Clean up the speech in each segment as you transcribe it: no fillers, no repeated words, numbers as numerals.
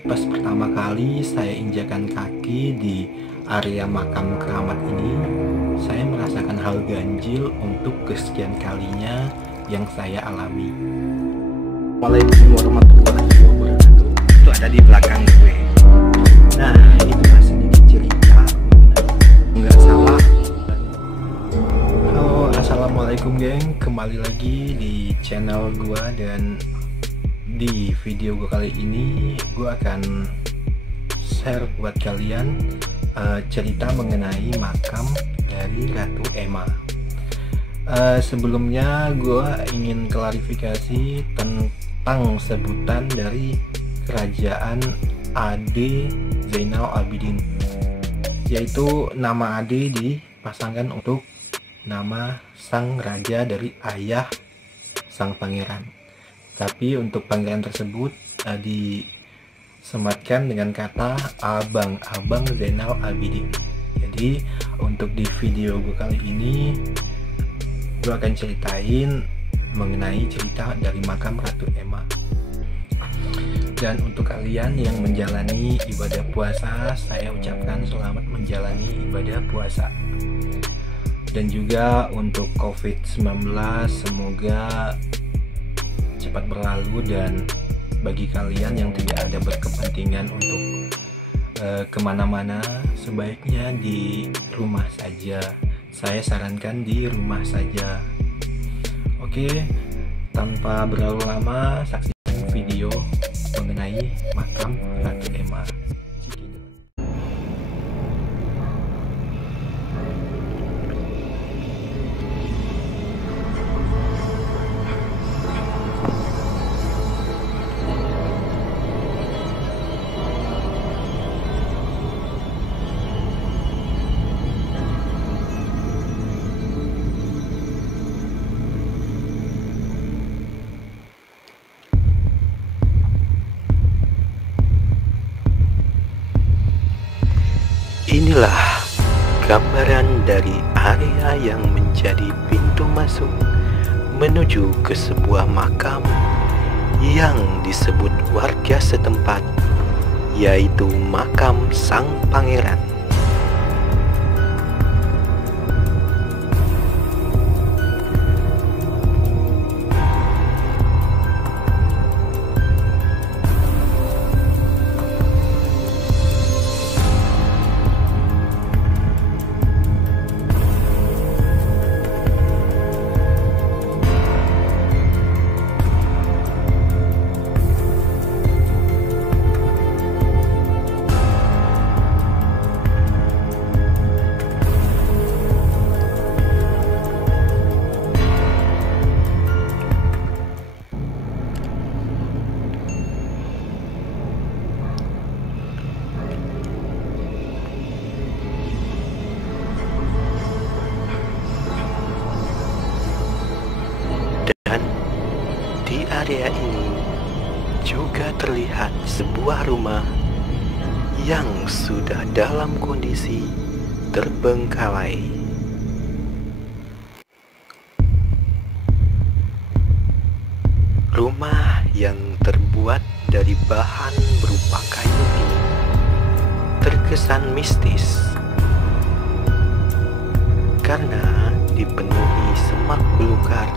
Pas pertama kali saya injakan kaki di area makam keramat ini, saya merasakan hal ganjil untuk kesekian kalinya yang saya alami. Assalamualaikum warahmatullahi wabarakatuh. Itu ada di belakang gue. Nah, itulah sedikit cerita nggak salah. Halo, assalamualaikum geng. Kembali lagi di channel gue, dan di video gue kali ini gue akan share buat kalian cerita mengenai makam dari Ratu Emma. Sebelumnya gue ingin klarifikasi tentang sebutan dari kerajaan Ade Zainal Abidin, yaitu nama Ade dipasangkan untuk nama sang raja dari ayah sang pangeran. Tapi untuk panggilan tersebut disematkan dengan kata Abang Zainal Abidin. Jadi untuk di video gue kali ini, gue akan ceritain mengenai cerita dari makam Ratu Emma. Dan untuk kalian yang menjalani ibadah puasa, saya ucapkan selamat menjalani ibadah puasa. Dan juga untuk COVID-19, semoga cepat berlalu, dan bagi kalian yang tidak ada berkepentingan untuk kemana-mana, sebaiknya di rumah saja. Saya sarankan di rumah saja. Oke, tanpa berlalu lama, saksikan video mengenai makam Ratu Emma. Inilah gambaran dari area yang menjadi pintu masuk menuju ke sebuah makam yang disebut warga setempat, yaitu makam sang pangeran. Di area ini juga terlihat sebuah rumah yang sudah dalam kondisi terbengkalai. Rumah yang terbuat dari bahan berupa kayu ini terkesan mistis karena dipenuhi semak belukar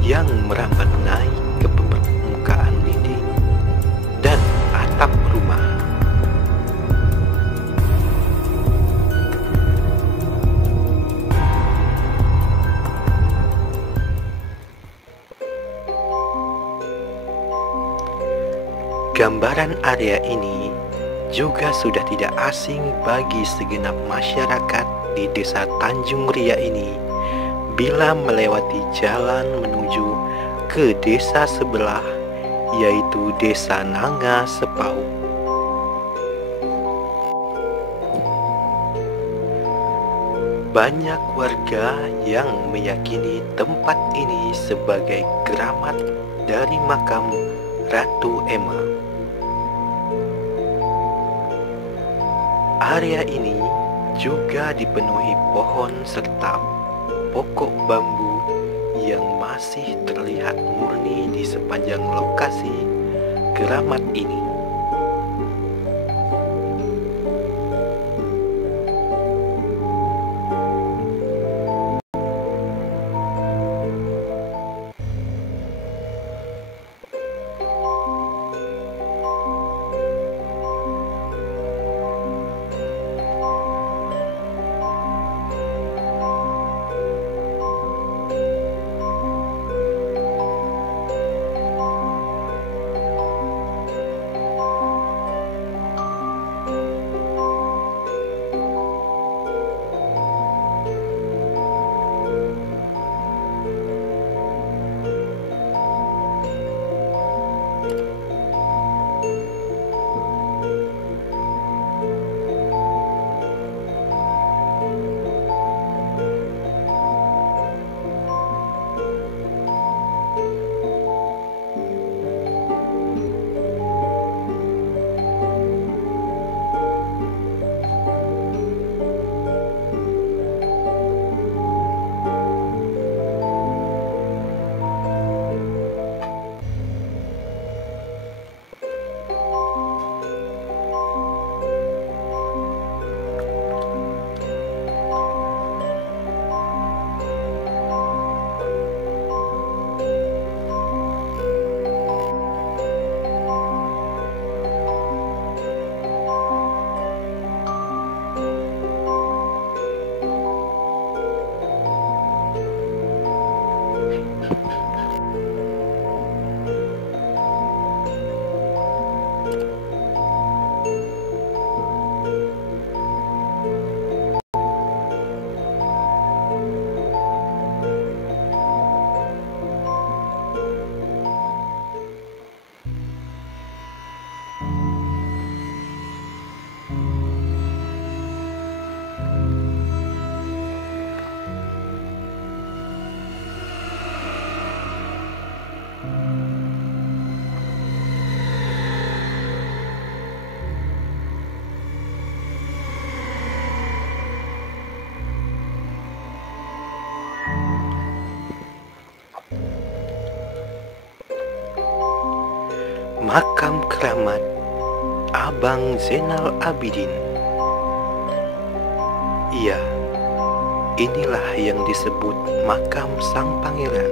yang merambat naik ke permukaan dinding dan atap rumah. Gambaran area ini juga sudah tidak asing bagi segenap masyarakat di Desa Tanjung Ria ini bila melewati jalan menuju ke desa sebelah, yaitu Desa Nanga Sepau. Banyak warga yang meyakini tempat ini sebagai keramat dari makam Ratu Emma. Area ini juga dipenuhi pohon serta pokok bambu yang masih terlihat murni di sepanjang lokasi keramat ini. Makam Keramat Abang Zainal Abidin. Iya, inilah yang disebut makam sang pangeran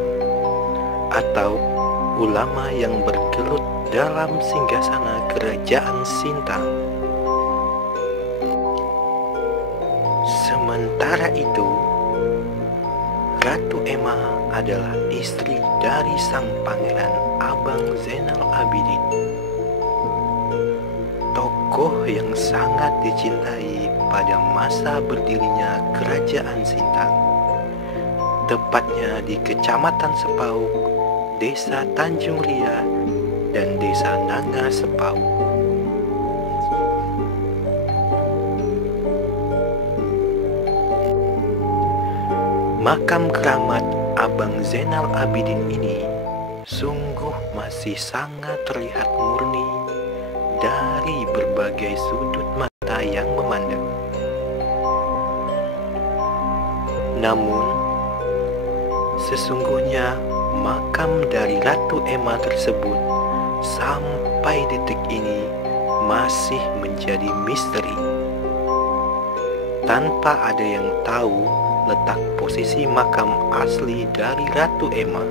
atau ulama yang bergelut dalam singgasana kerajaan Sintang. Sementara itu, Ratu Emma adalah istri dari sang pangeran Abang Zainal Abidin, tokoh yang sangat dicintai pada masa berdirinya kerajaan Sintang, tepatnya di Kecamatan Sepauk, Desa Tanjung Ria, dan Desa Nanga Sepauk. Makam keramat Abang Zainal Abidin ini sungguh masih sangat terlihat murni dari berbagai sudut mata yang memandang. Namun, sesungguhnya makam dari Ratu Emma tersebut sampai detik ini masih menjadi misteri. Tanpa ada yang tahu letak posisi makam asli dari Ratu Emma.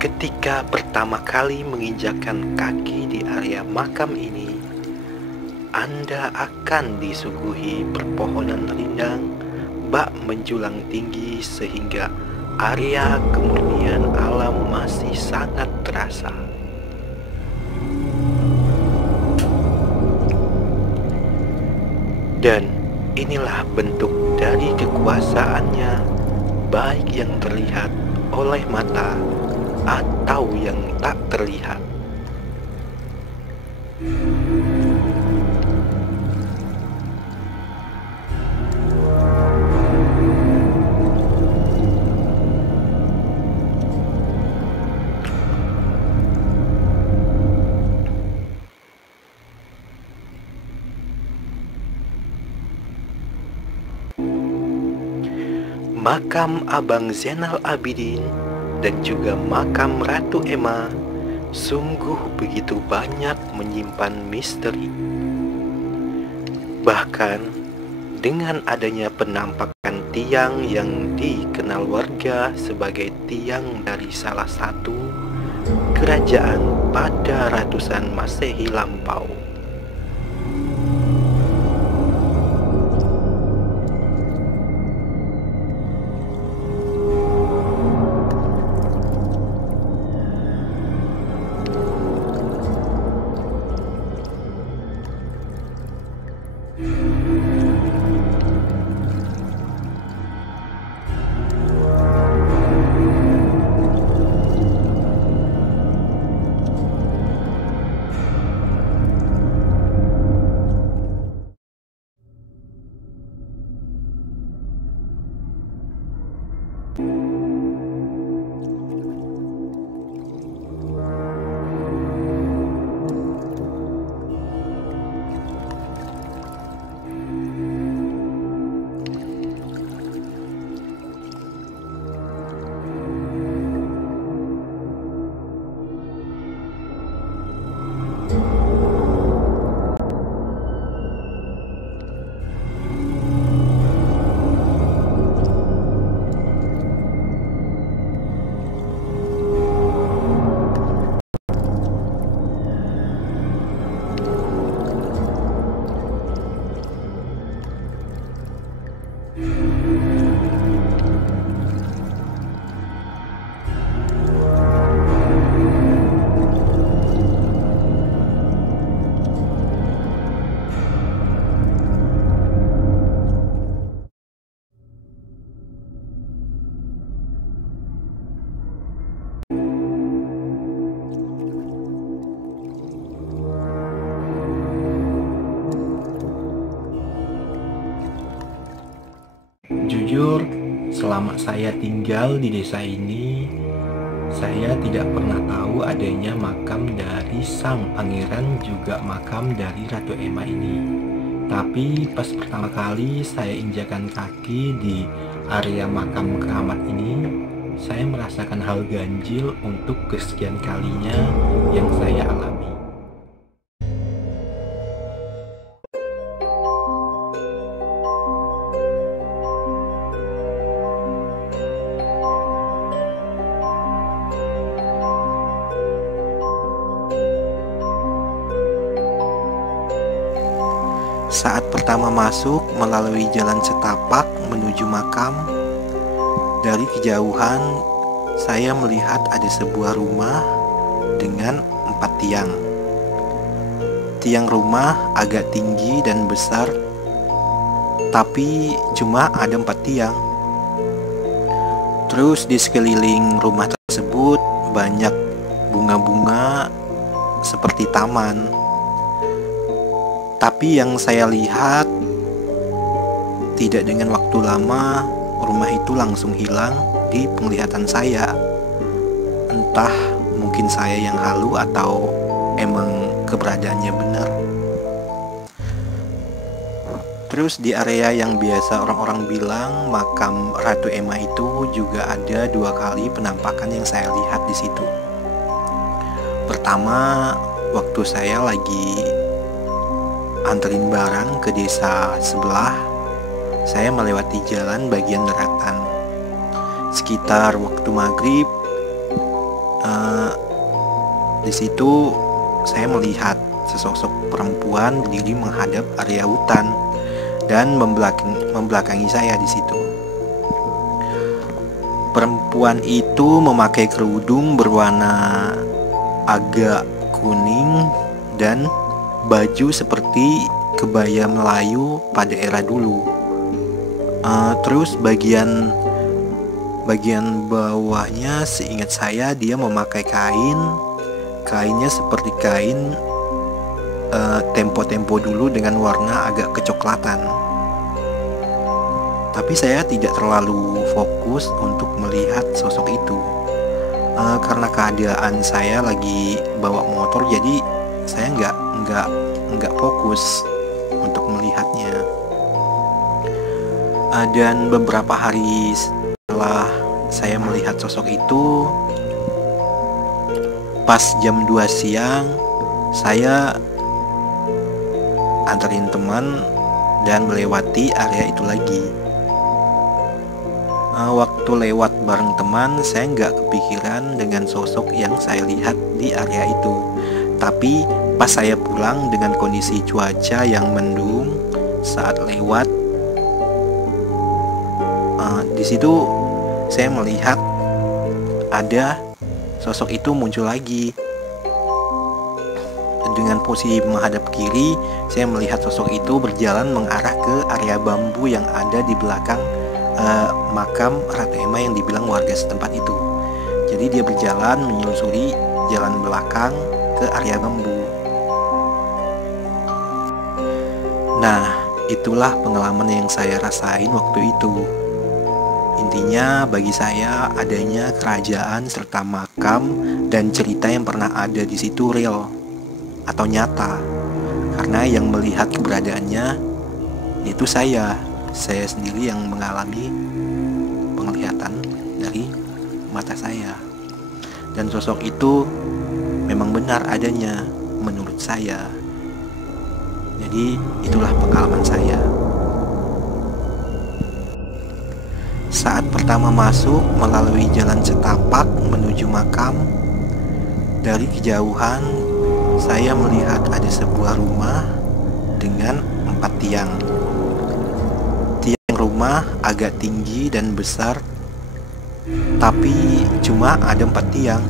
Ketika pertama kali menginjakkan kaki di area makam ini, Anda akan disuguhi perpohonan rindang bak menjulang tinggi sehingga area kemurnian alam masih sangat terasa. Dan inilah bentuk dari kekuasaannya, baik yang terlihat oleh mata atau yang tak terlihat. Makam Abang Zainal Abidin dan juga makam Ratu Emma sungguh begitu banyak menyimpan misteri. Bahkan dengan adanya penampakan tiang yang dikenal warga sebagai tiang dari salah satu kerajaan pada ratusan Masehi lampau. Jujur, selama saya tinggal di desa ini, saya tidak pernah tahu adanya makam dari sang pangeran juga makam dari Ratu Emma ini. Tapi pas pertama kali saya injakan kaki di area makam keramat ini, saya merasakan hal ganjil untuk kesekian kalinya yang saya alami. Saat pertama masuk melalui jalan setapak menuju makam, dari kejauhan saya melihat ada sebuah rumah dengan 4 tiang. Tiang rumah agak tinggi dan besar, tapi cuma ada 4 tiang. Terus di sekeliling rumah tersebut banyak bunga-bunga seperti taman. Tapi yang saya lihat, tidak dengan waktu lama rumah itu langsung hilang di penglihatan saya. Entah mungkin saya yang halu atau emang keberadaannya benar. Terus di area yang biasa orang-orang bilang makam Ratu Emma itu juga ada 2 kali penampakan yang saya lihat di situ. Pertama, waktu saya lagi anterin barang ke desa sebelah, saya melewati jalan bagian daratan. Sekitar waktu maghrib, di situ saya melihat sesosok perempuan berdiri menghadap area hutan dan membelakangi saya di situ. Perempuan itu memakai kerudung berwarna agak kuning dan baju seperti kebaya Melayu pada era dulu. Terus bagian bawahnya seingat saya dia memakai kainnya seperti kain tempo-tempo dulu dengan warna agak kecoklatan. Tapi saya tidak terlalu fokus untuk melihat sosok itu, karena keadaan saya lagi bawa motor, jadi saya nggak fokus untuk melihatnya. Dan beberapa hari setelah saya melihat sosok itu, pas jam 2 siang saya anterin teman dan melewati area itu lagi. Waktu lewat bareng teman, saya nggak kepikiran dengan sosok yang saya lihat di area itu. Tapi pas saya pulang dengan kondisi cuaca yang mendung saat lewat, di situ saya melihat ada sosok itu muncul lagi. Dengan posisi menghadap kiri, saya melihat sosok itu berjalan mengarah ke area bambu yang ada di belakang makam Ratu Emma yang dibilang warga setempat itu. Jadi dia berjalan menyusuri jalan belakang ke area bambu. Nah, itulah pengalaman yang saya rasain waktu itu. Intinya bagi saya adanya kerajaan serta makam dan cerita yang pernah ada di situ real atau nyata. Karena yang melihat keberadaannya itu saya sendiri yang mengalami penglihatan dari mata saya. Dan sosok itu memang benar adanya menurut saya. Jadi itulah pengalaman saya. Saat pertama masuk melalui jalan setapak menuju makam, dari kejauhan saya melihat ada sebuah rumah dengan 4 tiang. Tiang rumah agak tinggi dan besar, tapi cuma ada 4 tiang.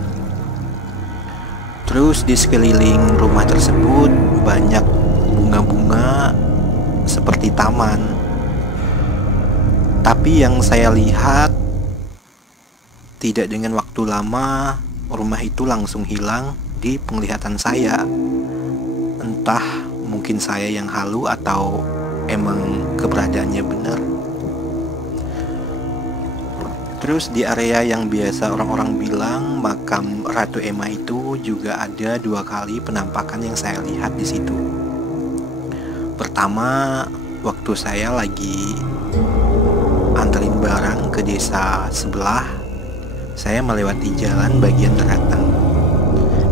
Terus di sekeliling rumah tersebut banyak bunga-bunga seperti taman. Tapi yang saya lihat, tidak dengan waktu lama rumah itu langsung hilang di penglihatan saya. Entah mungkin saya yang halu atau emang keberadaannya benar. Terus di area yang biasa orang-orang bilang makam Ratu Emma itu juga ada 2 kali penampakan yang saya lihat di situ. Pertama, waktu saya lagi anterin barang ke desa sebelah, saya melewati jalan bagian daratan.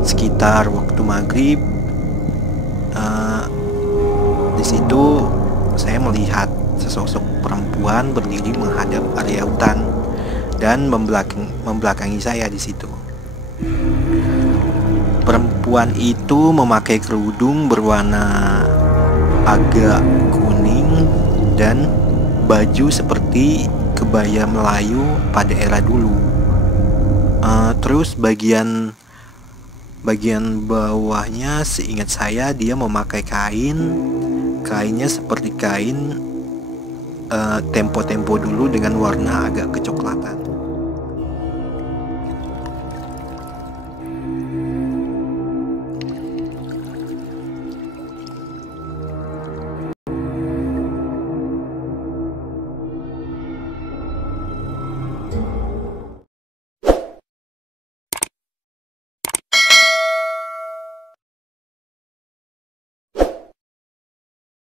Sekitar waktu maghrib, di situ saya melihat sesosok perempuan berdiri menghadap area hutan dan membelakangi saya di situ. Perempuan itu memakai kerudung berwarna agak kuning dan baju seperti kebaya Melayu pada era dulu. Terus bagian bawahnya, seingat saya, dia memakai kainnya seperti kain tempo-tempo dulu dengan warna agak kecoklatan.